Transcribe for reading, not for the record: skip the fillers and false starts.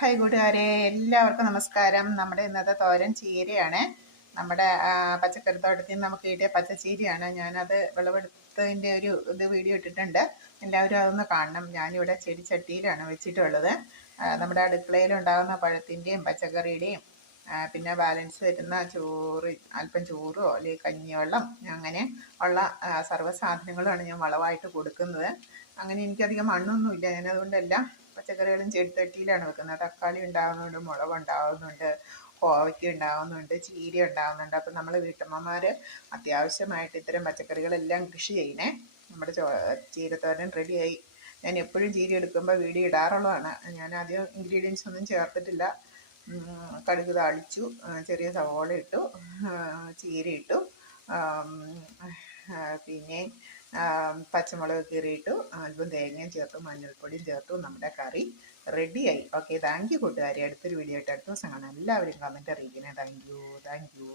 Hi കൂട്ടുകാരെ, എല്ലാവർക്കും നമസ്കാരം. നമ്മുടെ ഇന്നത്തെ തോരൻ ചീരയാണ്. നമ്മുടെ പച്ചക്കറിത്തോട്ടത്തിൽ നിന്ന് നമുക്ക് കിട്ടിയ പച്ചച്ചീരയാണ്. ഞാനത് വിളവെടുത്തതിൻ്റെ ഒരു വീഡിയോ ഇട്ടിട്ടുണ്ട്. എല്ലാവരും അതൊന്ന് കാണണം. ഞാനിവിടെ ചെടിച്ചട്ടിയിലാണ് വെച്ചിട്ടുള്ളത്. നമ്മുടെ അടുക്കളയിലുണ്ടാകുന്ന പഴത്തിൻ്റെയും പച്ചക്കറിയുടെയും പിന്നെ ബാലൻസ് വരുന്ന ചോറ്, അല്പം ചോറോ അല്ലെങ്കിൽ കഞ്ഞിവെള്ളം, അങ്ങനെ ഉള്ള സർവ്വ സാധനങ്ങളുമാണ് ഞാൻ വളമായിട്ട് കൊടുക്കുന്നത്. അങ്ങനെ എനിക്കധികം മണ്ണൊന്നുമില്ല. ഞാനതുകൊണ്ടെല്ലാം പച്ചക്കറികളും ചെടിത്തട്ടിയിലാണ് വെക്കുന്നത്. തക്കാളി ഉണ്ടാകുന്നുണ്ട്, മുളക് ഉണ്ടാകുന്നുണ്ട്, കോവയ്ക്ക ഉണ്ടാകുന്നുണ്ട്, ചീര ഉണ്ടാകുന്നുണ്ട്. അപ്പം നമ്മൾ വീട്ടമ്മമാർ അത്യാവശ്യമായിട്ട് ഇത്തരം പച്ചക്കറികളെല്ലാം കൃഷി ചെയ്യണേ. നമ്മുടെ ചീരത്തോരൻ റെഡിയായി. ഞാൻ എപ്പോഴും ചീര എടുക്കുമ്പോൾ വീഡിയോ ഇടാറുള്ളതാണ്. ഞാൻ ആദ്യം ഇൻഗ്രീഡിയൻസ് ഒന്നും ചേർത്തിട്ടില്ല. കടുക് താളിച്ചു, ചെറിയ സവോള ഇട്ടു, ചീര ഇട്ടു, പിന്നെ പച്ചമുളക് കീറിയിട്ടു, അല്പം തേങ്ങയും ചേർത്തു, മഞ്ഞൾപ്പൊടിയും ചേർത്തു. നമ്മുടെ കറി റെഡിയായി. ഓക്കെ, താങ്ക് യു കൂട്ടുകാരി. അടുത്തൊരു വീഡിയോ ആയിട്ട് അടുത്ത ദിവസം കാണാം. എല്ലാവരും കമൻറ്റ് അറിയിക്കണേ. Thank you.